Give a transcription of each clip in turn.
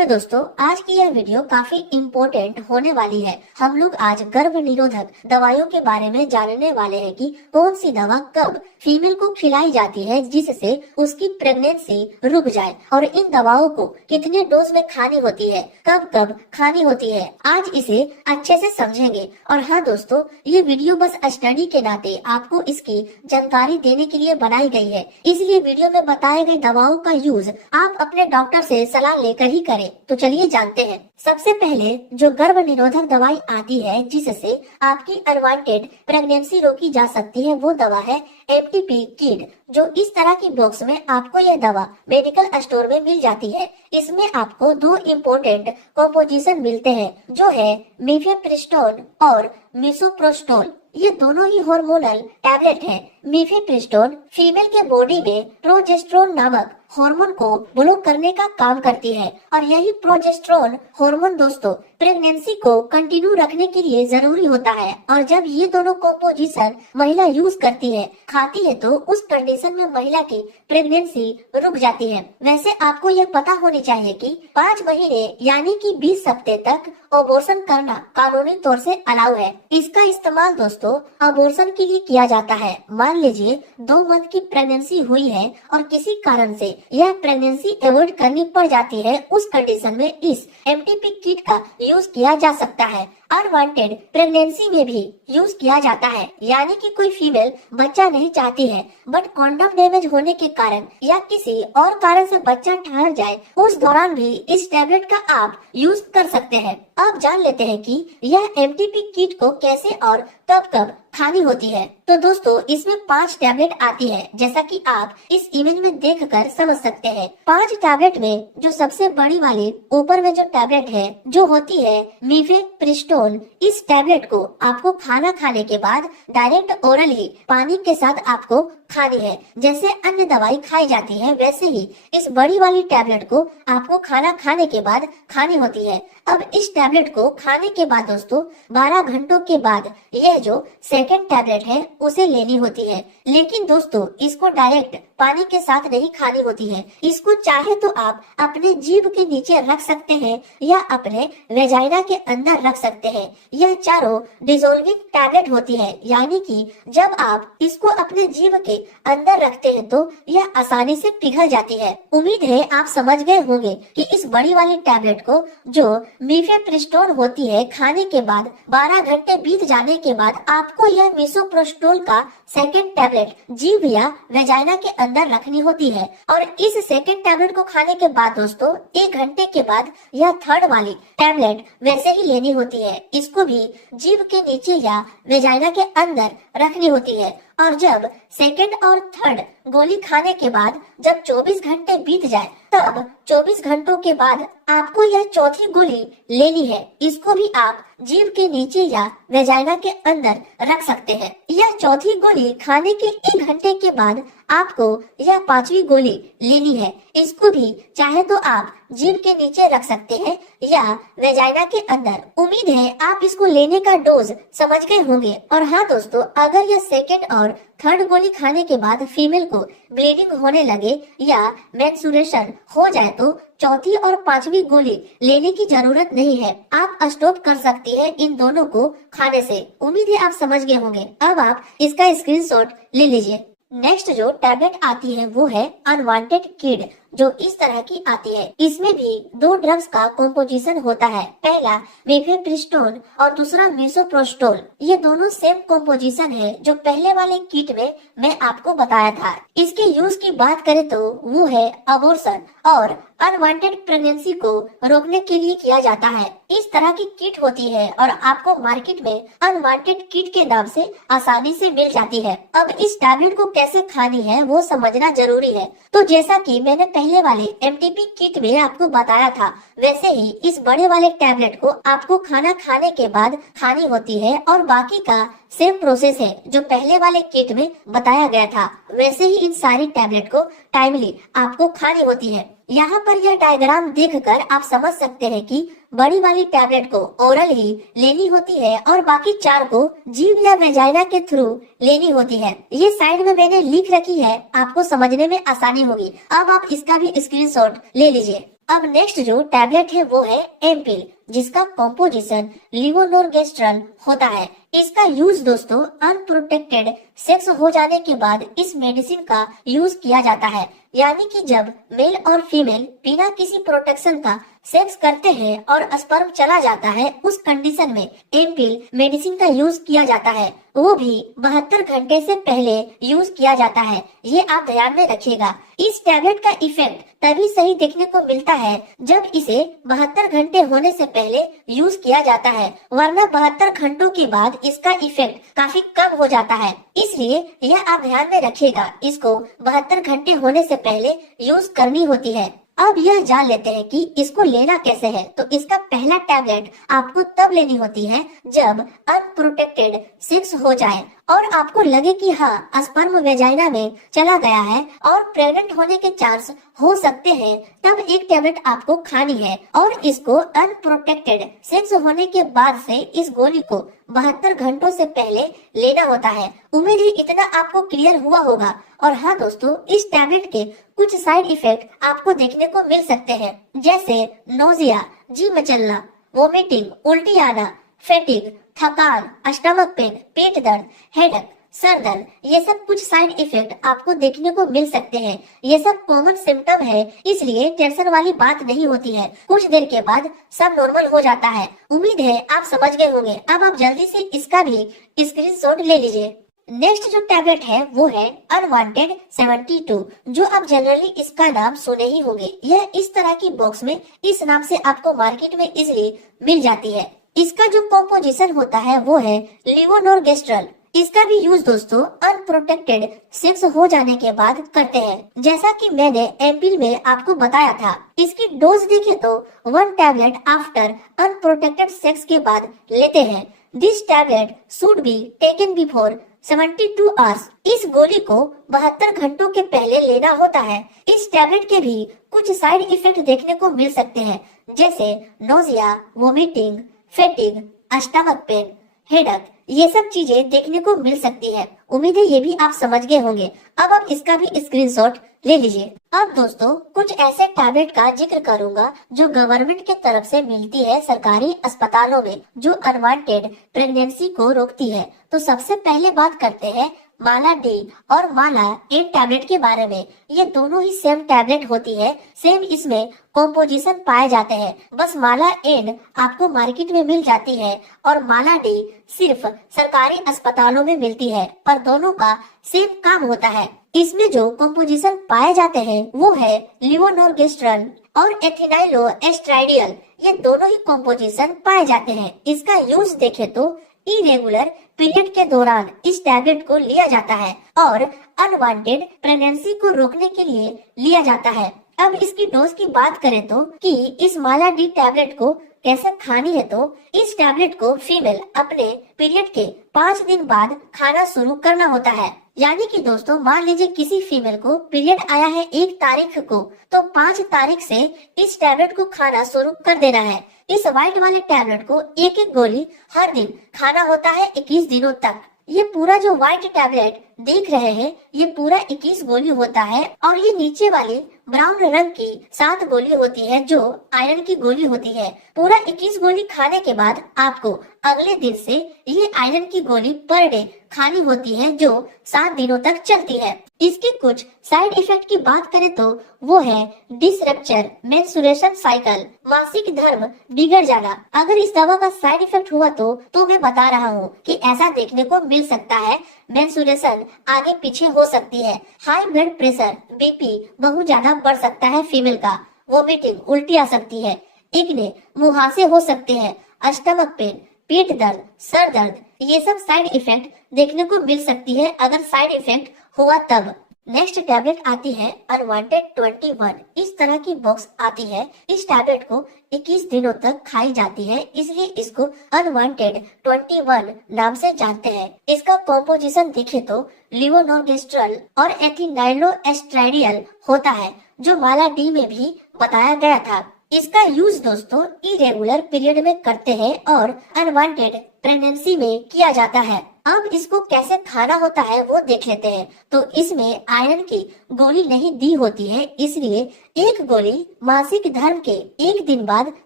नमस्कार दोस्तों, आज की यह वीडियो काफी इम्पोर्टेंट होने वाली है। हम लोग आज गर्भ निरोधक दवाइयों के बारे में जानने वाले हैं कि कौन सी दवा कब फीमेल को खिलाई जाती है जिससे उसकी प्रेगनेंसी रुक जाए और इन दवाओं को कितने डोज में खानी होती है, कब कब खानी होती है। आज इसे अच्छे से समझेंगे। और हाँ दोस्तों, ये वीडियो बस स्टडी के नाते आपको इसकी जानकारी देने के लिए बनाई गई है, इसलिए वीडियो में बताए गए दवाओं का यूज आप अपने डॉक्टर से सलाह लेकर ही करें। तो चलिए जानते हैं। सबसे पहले जो गर्भ निरोधक दवाई आती है जिससे आपकी अनवांटेड प्रेगनेंसी रोकी जा सकती है, वो दवा है एमटीपी किड, जो इस तरह की बॉक्स में आपको यह दवा मेडिकल स्टोर में मिल जाती है। इसमें आपको दो इम्पोर्टेंट कॉम्पोजिशन मिलते हैं, जो है मीफेप्रिस्टोन और मिसोप्रोस्टोल। ये दोनों ही हार्मोनल टैबलेट हैं। मीफेप्रिस्टोन फीमेल के बॉडी में प्रोजेस्टेरोन नामक हार्मोन को ब्लॉक करने का काम करती है और यही प्रोजेस्टेरोन हार्मोन दोस्तों प्रेगनेंसी को कंटिन्यू रखने के लिए जरूरी होता है। और जब ये दोनों कॉम्पोजिशन महिला यूज करती है, खाती है, तो उस कंडीशन में महिला की प्रेगनेंसी रुक जाती है। वैसे आपको यह पता होनी चाहिए कि 5 महीने यानी कि 20 हफ्ते तक अबॉर्शन करना कानूनी तौर से अलाउ है। इसका इस्तेमाल दोस्तों अबॉर्शन के लिए किया जाता है। मान लीजिए 2 मंथ की प्रेगनेंसी हुई है और किसी कारण से यह प्रेगनेंसी अवॉइड करनी पड़ जाती है, उस कंडीशन में इस एमटीपी किट का यूज किया जा सकता है। अनवांटेड प्रेगनेंसी में भी यूज किया जाता है, यानी कि कोई फीमेल बच्चा नहीं चाहती है बट कॉन्डम डैमेज होने के कारण या किसी और कारण से बच्चा ठहर जाए, उस दौरान भी इस टैबलेट का आप यूज कर सकते हैं। अब जान लेते हैं कि यह एमटीपी किट को कैसे और कब कब खानी होती है। तो दोस्तों इसमें 5 टैबलेट आती है, जैसा कि आप इस इमेज में देखकर समझ सकते हैं। 5 टैबलेट में जो सबसे बड़ी वाली ऊपर में जो टैबलेट है जो होती है मीफेप्रिस्टोन, इस टैबलेट को आपको खाना खाने के बाद डायरेक्ट ओरल ही पानी के साथ आपको खानी है। जैसे अन्य दवाई खाई जाती है वैसे ही इस बड़ी वाली टैबलेट को आपको खाना खाने के बाद खानी होती है। अब इस टैबलेट को खाने के बाद दोस्तों 12 घंटों के बाद यह जो सेकंड टैबलेट है उसे लेनी होती है। लेकिन दोस्तों इसको डायरेक्ट पानी के साथ नहीं खानी होती है। इसको चाहे तो आप अपने जीभ के नीचे रख सकते हैं या अपने वेजाइना के अंदर रख सकते हैं। यह चारों डिसोल्विंग टैबलेट होती है, यानी कि जब आप इसको अपने जीभ के अंदर रखते हैं तो यह आसानी से पिघल जाती है। उम्मीद है आप समझ गए होंगे कि इस बड़ी वाली टैबलेट को जो मीफेप्रिस्टोन होती है, खाने के बाद 12 घंटे बीत जाने के बाद आपको यह मिसोप्रोस्टोल का सेकंड टैबलेट जीभ या वेजाइना के अंदर रखनी होती है। और इस सेकंड टैबलेट को खाने के बाद दोस्तों 1 घंटे के बाद यह थर्ड वाली टैबलेट वैसे ही लेनी होती है। इसको भी जीभ के नीचे या वेजाइना के अंदर रखनी होती है। और जब सेकंड और थर्ड गोली खाने के बाद जब 24 घंटे बीत जाए, तब 24 घंटों के बाद आपको यह चौथी गोली लेनी है। इसको भी आप जीभ के नीचे या वेजाइना के अंदर रख सकते हैं। यह चौथी गोली खाने के 1 घंटे के बाद आपको यह 5वीं गोली लेनी है। इसको भी चाहे तो आप जीभ के नीचे रख सकते हैं या वेजाइना के अंदर। उम्मीद है आप इसको लेने का डोज समझ गए होंगे। और हाँ दोस्तों, अगर यह सेकंड और थर्ड गोली खाने के बाद फीमेल को ब्लीडिंग होने लगे या मेंस्ट्रुएशन हो जाए तो चौथी और 5वीं गोली लेने की जरूरत नहीं है। आप स्टॉप कर सकती है इन दोनों को खाने से। उम्मीद है आप समझ गए होंगे। अब आप इसका स्क्रीनशॉट ले लीजिए। नेक्स्ट जो टैबलेट आती है वो है अनवांटेड किड, जो इस तरह की आती है। इसमें भी 2 ड्रग्स का कॉम्पोजिशन होता है, पहला मीफेप्रिस्टोन और दूसरा मिसोप्रोस्टोल। ये दोनों सेम कॉम्पोजिशन है जो पहले वाले किट में मैं आपको बताया था। इसके यूज की बात करें तो वो है अबॉर्शन और अनवांटेड प्रेगनेंसी को रोकने के लिए किया जाता है। इस तरह की किट होती है और आपको मार्केट में अनवांटेड किट के नाम से आसानी से मिल जाती है। अब इस टैबलेट को कैसे खानी है वो समझना जरूरी है। तो जैसा कि मैंने पहले वाले एमटीपी किट में आपको बताया था, वैसे ही इस बड़े वाले टैबलेट को आपको खाना खाने के बाद खानी होती है और बाकी का सेम प्रोसेस है जो पहले वाले किट में बताया गया था। वैसे ही इन सारी टैबलेट को टाइमली आपको खानी होती है। यहाँ पर यह डायग्राम देखकर आप समझ सकते हैं कि बड़ी वाली टैबलेट को ओरल ही लेनी होती है और बाकी 4 को जीभ या वेजाइना के थ्रू लेनी होती है। ये साइड में मैंने लिख रखी है, आपको समझने में आसानी होगी। अब आप इसका भी स्क्रीनशॉट ले लीजिए। अब नेक्स्ट जो टैबलेट है वो है एम्पिल, जिसका कॉम्पोजिशन लीवोनोरगेस्ट्रल होता है। इसका यूज दोस्तों अनप्रोटेक्टेड सेक्स हो जाने के बाद इस मेडिसिन का यूज किया जाता है, यानी कि जब मेल और फीमेल बिना किसी प्रोटेक्शन का सेक्स करते हैं और स्पर्म चला जाता है, उस कंडीशन में एम्पिल मेडिसिन का यूज किया जाता है। वो भी 72 घंटे से पहले यूज किया जाता है, ये आप ध्यान में रखिएगा। इस टैबलेट का इफेक्ट तभी सही देखने को मिलता है जब इसे 72 घंटे होने से पहले यूज किया जाता है, वरना 72 घंटों के बाद इसका इफेक्ट काफी कम हो जाता है। इसलिए यह आप ध्यान में रखिएगा, इसको 72 घंटे होने से पहले यूज करनी होती है। अब यह जान लेते हैं कि इसको लेना कैसे है। तो इसका पहला टैबलेट आपको तब लेनी होती है जब अनप्रोटेक्टेड सेक्स हो जाए और आपको लगे कि हाँ स्पर्म वेजाइना में चला गया है और प्रेग्नेंट होने के चांस हो सकते हैं, तब एक टैबलेट आपको खानी है। और इसको अनप्रोटेक्टेड सेक्स होने के बाद से इस गोली को 72 घंटों से पहले लेना होता है। उम्मीद है इतना आपको क्लियर हुआ होगा। और हाँ दोस्तों, इस टैबलेट के कुछ साइड इफेक्ट आपको देखने को मिल सकते हैं, जैसे नोजिया, जी मचलना, वोमिटिंग, उल्टी आना, फेटिग, थकान, स्टमक पेन, पेट दर्द, हेडेक, सर दर्द, ये सब कुछ साइड इफेक्ट आपको देखने को मिल सकते हैं। ये सब कॉमन सिम्टम है, इसलिए टेंशन वाली बात नहीं होती है। कुछ देर के बाद सब नॉर्मल हो जाता है। उम्मीद है आप समझ गए होंगे। अब आप जल्दी से इसका भी स्क्रीनशॉट ले लीजिए। नेक्स्ट जो टैबलेट है वो है अनवांटेड 72, जो आप जनरली इसका नाम सुने ही होंगे। यह इस तरह की बॉक्स में इस नाम से आपको मार्केट में इजिली मिल जाती है। इसका जो कॉम्पोजिशन होता है वो है लीवोनोरगेस्ट्रल। इसका भी यूज दोस्तों अनप्रोटेक्टेड सेक्स हो जाने के बाद करते हैं, जैसा कि मैंने एम्पिल में आपको बताया था। इसकी डोज देखें तो 1 टैबलेट आफ्टर अनप्रोटेक्टेड सेक्स के बाद लेते हैं। This tablet should be taken before 72 hours. इस गोली को 72 घंटों के पहले लेना होता है। इस टैबलेट के भी कुछ साइड इफेक्ट देखने को मिल सकते हैं, जैसे nausea, vomiting, fatigue, stomach pain, headache, ये सब चीजें देखने को मिल सकती है। उम्मीद है ये भी आप समझ गए होंगे। अब आप इसका भी स्क्रीनशॉट ले लीजिए। अब दोस्तों कुछ ऐसे टैबलेट का जिक्र करूंगा जो गवर्नमेंट के तरफ से मिलती है सरकारी अस्पतालों में, जो अनवांटेड प्रेगनेंसी को रोकती है। तो सबसे पहले बात करते हैं माला डी और माला एन टैबलेट के बारे में। ये दोनों ही सेम टैबलेट होती है, सेम इसमें कॉम्पोजिशन पाए जाते हैं। बस माला एन आपको मार्केट में मिल जाती है और माला डी सिर्फ सरकारी अस्पतालों में मिलती है, पर दोनों का सेम काम होता है। इसमें जो कॉम्पोजिशन पाए जाते हैं वो है लीवोनोरगेस्ट्रल और एथिनाइलोएस्ट्राडियल। ये दोनों ही कॉम्पोजिशन पाए जाते हैं। इसका यूज देखे तो इरेगुलर पीरियड के दौरान इस टैबलेट को लिया जाता है और अनवांटेड प्रेगनेंसी को रोकने के लिए लिया जाता है। अब इसकी डोज की बात करें तो कि इस माला डी टैबलेट को कैसे खानी है, तो इस टैबलेट को फीमेल अपने पीरियड के 5 दिन बाद खाना शुरू करना होता है। यानी कि दोस्तों मान लीजिए किसी फीमेल को पीरियड आया है 1 तारीख को, तो 5 तारीख से इस टैबलेट को खाना शुरू कर देना है। इस व्हाइट वाले टैबलेट को एक एक गोली हर दिन खाना होता है 21 दिनों तक। ये पूरा जो व्हाइट टैबलेट देख रहे हैं ये पूरा 21 गोली होता है और ये नीचे वाली ब्राउन रंग की 7 गोली होती है जो आयरन की गोली होती है। पूरा 21 गोली खाने के बाद आपको अगले दिन से ये आयरन की गोली पर डे खानी होती है जो 7 दिनों तक चलती है। इसके कुछ साइड इफेक्ट की बात करें तो वो है डिसरप्चर, मेंस्ट्रुएशन साइकिल, मासिक धर्म बिगड़ जाना। अगर इस दवा का साइड इफेक्ट हुआ तो मैं बता रहा हूँ कि ऐसा देखने को मिल सकता है। मेंस्ट्रुएशन आगे पीछे हो सकती है, हाई ब्लड प्रेशर, बीपी बहुत ज्यादा बढ़ सकता है फीमेल का, वोमिटिंग, उल्टी आ सकती है, एक्ने, मुहासे हो सकते हैं, स्टमक पेन, पेट दर्द, सर दर्द, ये सब साइड इफेक्ट देखने को मिल सकती है अगर साइड इफेक्ट हुआ तब। नेक्स्ट टैबलेट आती है अनवांटेड 21। इस तरह की बॉक्स आती है। इस टैबलेट को 21 दिनों तक खाई जाती है, इसलिए इसको अनवांटेड 21 नाम से जानते हैं। इसका कॉम्पोजिशन देखे तो लीवोनोरगेस्ट्रल और एथिनाइलोएस्ट्राडियल होता है, जो माला डी में भी बताया गया था। इसका यूज दोस्तों इरेगुलर पीरियड में करते हैं और अनवांटेड प्रेगनेंसी में किया जाता है। अब इसको कैसे खाना होता है वो देख लेते हैं। तो इसमें आयरन की गोली नहीं दी होती है, इसलिए एक गोली मासिक धर्म के एक दिन बाद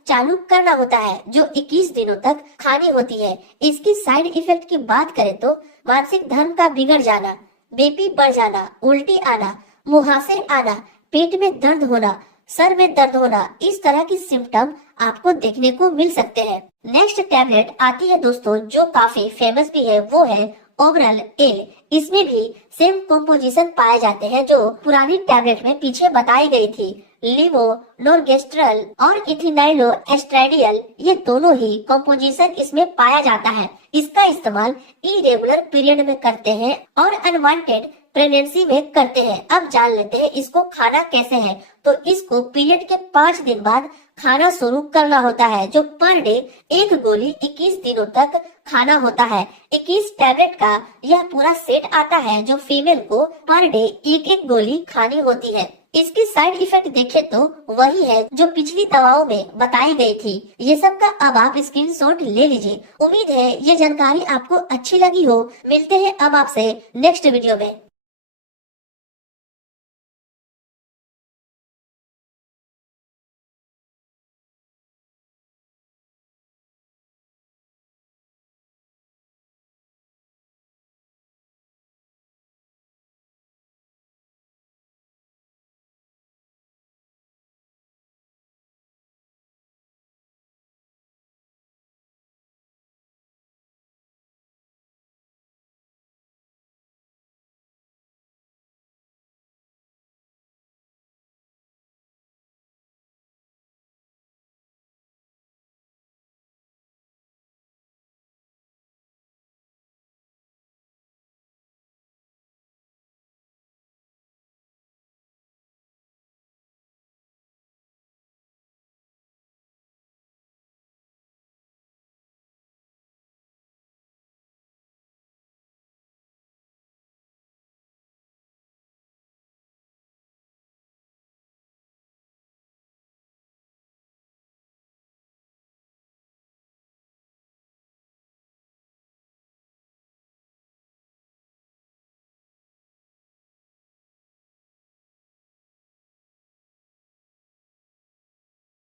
चालू करना होता है, जो 21 दिनों तक खानी होती है। इसकी साइड इफेक्ट की बात करें तो मासिक धर्म का बिगड़ जाना, बीपी बढ़ जाना, उल्टी आना, मुहासे आना, पेट में दर्द होना, सर में दर्द होना, इस तरह की सिम्टम आपको देखने को मिल सकते हैं। नेक्स्ट टैबलेट आती है दोस्तों जो काफी फेमस भी है, वो है ओबरल एल। इसमें भी सेम कॉम्पोजिशन पाए जाते हैं जो पुरानी टैबलेट में पीछे बताई गई थी। लिवो नोर्गेस्ट्रल और इथिनाइलो एस्ट्रेडियल, ये दोनों ही कॉम्पोजिशन इसमें पाया जाता है। इसका इस्तेमाल इरेगुलर पीरियड में करते हैं और अनवांटेड प्रेगनेंसी में करते हैं। अब जान लेते हैं इसको खाना कैसे है। तो इसको पीरियड के 5 दिन बाद खाना शुरू करना होता है, जो पर डे एक गोली 21 दिनों तक खाना होता है। 21 टैबलेट का यह पूरा सेट आता है, जो फीमेल को पर डे एक एक गोली खानी होती है। इसकी साइड इफेक्ट देखे तो वही है जो पिछली दवाओं में बताई गई थी। ये सब का अब आप स्क्रीनशॉट ले लीजिए। उम्मीद है ये जानकारी आपको अच्छी लगी हो। मिलते हैं अब आपसे नेक्स्ट वीडियो में।